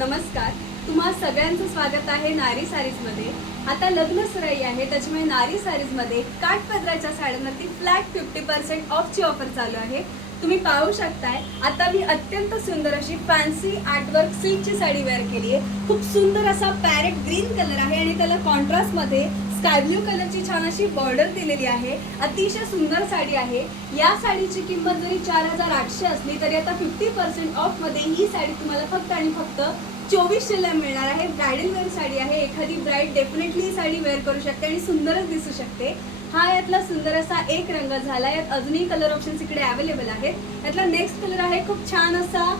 नमस्कार. तुम्हा सगळ्यांचं स्वागत आहे नारी सारीजमध्ये. आता लग्न सराई आहे त्याच्यामुळे नारी सारीजमध्ये काठपदराच्या साड्यांवरती फ्लॅट फिफ्टी पर्सेंट ऑफची ऑफर चालू आहे. तुम्ही पाहू शकताय आता मी अत्यंत सुंदर अशी फॅन्सी आर्टवर्क सिल्कची साडी वेअर केली आहे. खूप सुंदर असा पॅरेट ग्रीन कलर आहे आणि त्याला कॉन्ट्रास्टमध्ये स्काय ब्ल्यू कलरची छान अशी बॉर्डर दिलेली आहे. अतिशय सुंदर साडी आहे. या साडीची किंमत जरी चार हजार आठशे असली तरी आता फिफ्टी पर्सेंट ऑफमध्ये ही साडी तुम्हाला फक्त आणि फक्त चोवीसशेला मिळणार आहे. ब्रायडल वेअर साडी आहे. एखादी ब्राईड डेफिनेटली ही साडी वेअर करू शकते आणि सुंदरच दिसू शकते. हा यातला सुंदर असा एक रंग झाला यात अजूनही कलर ऑप्शन्स इकडे अवेलेबल आहेत. यातला नेक्स्ट कलर आहे खूप छान असा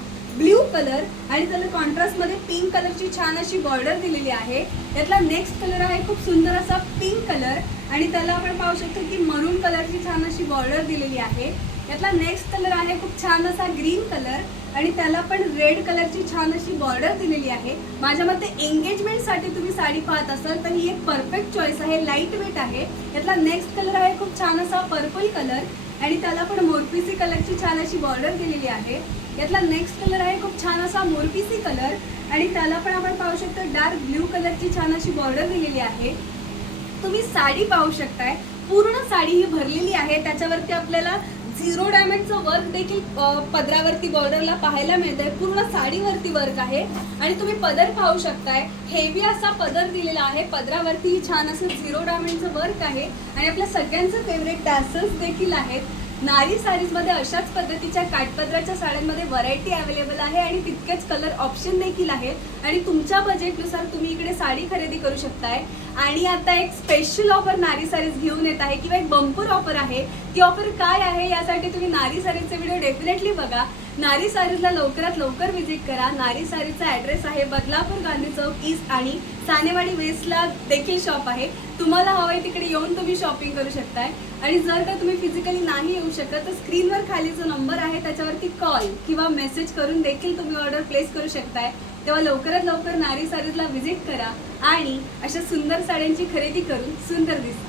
कलर आणि त्याला कॉन्ट्रास्टमध्ये पिंक कलरची छान अशी बॉर्डर दिलेली आहे. यातला नेक्स्ट कलर आहे खूप सुंदर असा पिंक कलर आणि त्याला आपण पाहू शकतो की मरून कलरची छान अशी बॉर्डर दिलेली आहे. यातला नेक्स्ट कलर आहे खूप छान असा ग्रीन कलर आणि त्याला पण रेड कलरची छान अशी बॉर्डर दिलेली आहे. माझ्या मते एंगेजमेंटसाठी तुम्ही साडी पाहत असाल तर ही एक परफेक्ट चॉईस आहे लाइट वेट आहे. यातला नेक्स्ट कलर आहे खूप छान असा पर्पल कलर आणि त्याला पण मोरपिसी कलरची छान अशी बॉर्डर दिलेली आहे. यातला नेक्स्ट कलर आहे खूप छान असा मोरपिसी कलर आणि त्याला पण आपण पाहू शकतो डार्क ब्ल्यू कलरची छान अशी बॉर्डर दिलेली आहे. तुम्ही साडी पाहू शकताय. पूर्ण साडी ही भरलेली आहे. त्याच्यावरती आपल्याला झिरो डायमंडचं वर्क देखील पदरावरती बॉर्डरला पाहायला मिळत आहे पूर्ण साडीवरती वर्क आहे. आणि तुम्ही पदर पाहू शकताय. हेवी असा पदर दिलेला आहे. पदरावरती छान असं झिरो डायमंडचं वर्क आहे. आणि आपल्या सगळ्यांचं फेवरेट टॅसल्स देखील आहेत. नारी साडीजमध्ये अशाच पद्धतीच्या काटपदराच्या साड्यांमध्ये व्हरायटी अवेलेबल आहे आणि तितकेच कलर ऑप्शन देखील आहेत आणि तुमच्या बजेटनुसार तुम्ही इकडे साडी खरेदी करू शकताय. आणि आता एक स्पेशल ऑफर नारी साडीज घेऊन येत आहे किंवा एक बंपर ऑफर आहे. ती ऑफर काय आहे यासाठी तुम्ही नारी साडीचे व्हिडिओ डेफिनेटली बघा. नारी सारीजला लवकरात लवकर व्हिजिट करा. नारी सारीचा ॲड्रेस आहे बदलापूर गांधी चौक ईस्ट आणि सानेवाडी वेस्टला देखील शॉप आहे. तुम्हाला हवं आहे तिकडे येऊन तुम्ही शॉपिंग करू शकताय. आणि जर का तुम्ही फिजिकली नाही येऊ शकत तर स्क्रीनवर खाली जो नंबर आहे त्याच्यावरती कॉल किंवा मेसेज करून देखील तुम्ही ऑर्डर प्लेस करू शकताय. तेव्हा लवकरात लवकर नारी सारीजला व्हिजिट करा. आणि अशा सुंदर साड्यांची खरेदी करून सुंदर दिसा.